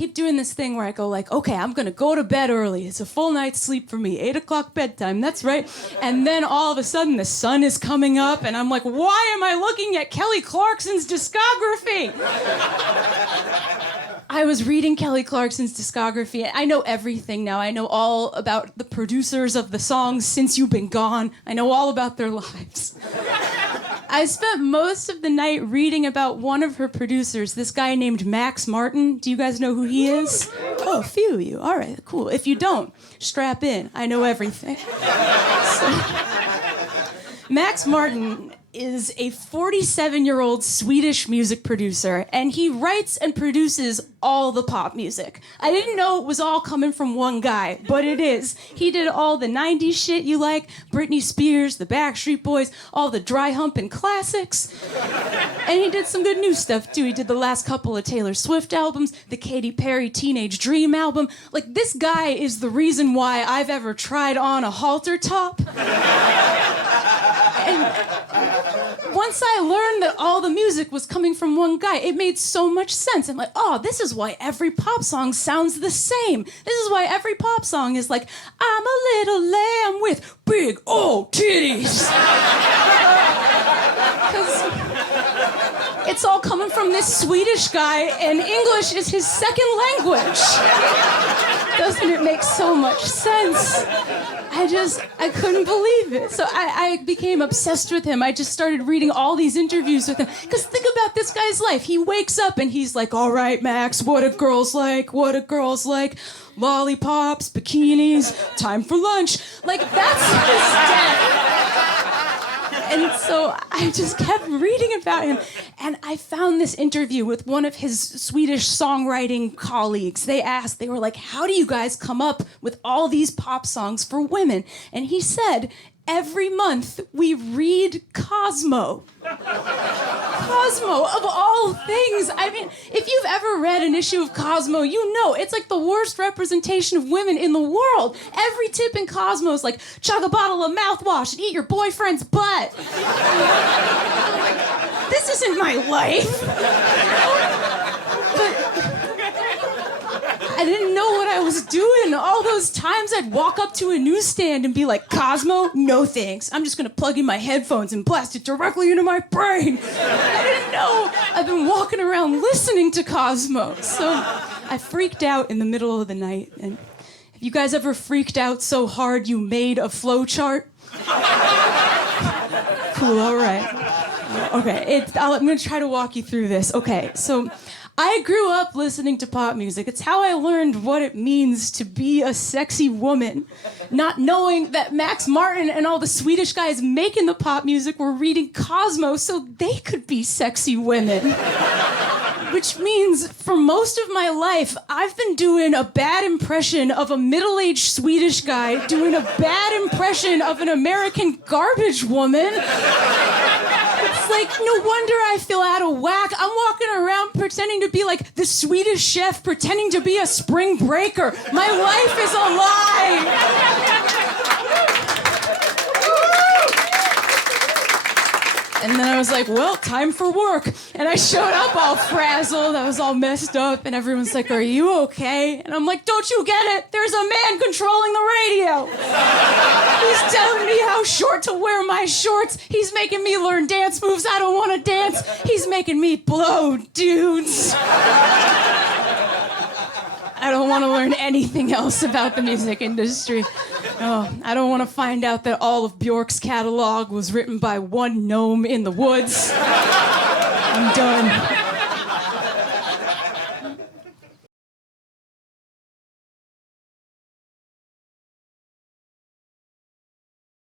keep doing this thing where I go like, okay, I'm gonna go to bed early. It's a full night's sleep for me. 8 o'clock bedtime, that's right. And then all of a sudden the sun is coming up and I'm like, why am I looking at Kelly Clarkson's discography? I was reading Kelly Clarkson's discography. I know everything now. I know all about the producers of the songs Since You've Been Gone. I know all about their lives. I spent most of the night reading about one of her producers, this guy named Max Martin. Do you guys know who he is? Oh, a few of you. All right, cool. If you don't, strap in. I know everything. Max Martin is a 47-year-old Swedish music producer, and he writes and produces all the pop music. I didn't know it was all coming from one guy, but it is. He did all the 90s shit you like, Britney Spears, the Backstreet Boys, all the dry humping classics. And he did some good new stuff, too. He did the last couple of Taylor Swift albums, the Katy Perry Teenage Dream album. Like, this guy is the reason why I've ever tried on a halter top. And once I learned that all the music was coming from one guy, it made so much sense. I'm like, oh, this is why every pop song sounds the same. This is why every pop song is like, I'm a little lamb with big old titties. Because it's all coming from this Swedish guy, and English is his second language. Doesn't it make so much sense? I couldn't believe it. So I became obsessed with him. I just started reading all these interviews with him. Because think about this guy's life. He wakes up and he's like, all right, Max, what do girls like? What do girls like? Lollipops, bikinis, time for lunch. Like, that's his day. And so I just kept reading about him. And I found this interview with one of his Swedish songwriting colleagues. They were like, how do you guys come up with all these pop songs for women? And he said, every month we read Cosmo. Cosmo, of all things. I mean, if you've ever read an issue of Cosmo, you know it's like the worst representation of women in the world. Every tip in Cosmo is like, chug a bottle of mouthwash and eat your boyfriend's butt. I'm like, this isn't my life. But I didn't know what I was doing. All those times I'd walk up to a newsstand and be like, Cosmo, no thanks. I'm just gonna plug in my headphones and blast it directly into my brain. I didn't know. I've been walking around listening to Cosmo. So I freaked out in the middle of the night. And have you guys ever freaked out so hard you made a flow chart? Cool, all right. Okay, I'm gonna try to walk you through this. Okay, so I grew up listening to pop music. It's how I learned what it means to be a sexy woman. Not knowing that Max Martin and all the Swedish guys making the pop music were reading Cosmo so they could be sexy women. Which means for most of my life, I've been doing a bad impression of a middle-aged Swedish guy doing a bad impression of an American garbage woman. It's like, no wonder I feel out of whack. I'm walking around pretending to be like the Swedish chef, pretending to be a spring breaker. My life is a lie. And then I was like, well, time for work. And I showed up all frazzled. I was all messed up. And everyone's like, are you okay? And I'm like, don't you get it? There's a man controlling the radio. He's telling me how short to wear my shorts. He's making me learn dance moves I don't want to dance. He's making me blow dudes. I don't want to learn anything else about the music industry. Oh, I don't want to find out that all of Bjork's catalog was written by one gnome in the woods. I'm done.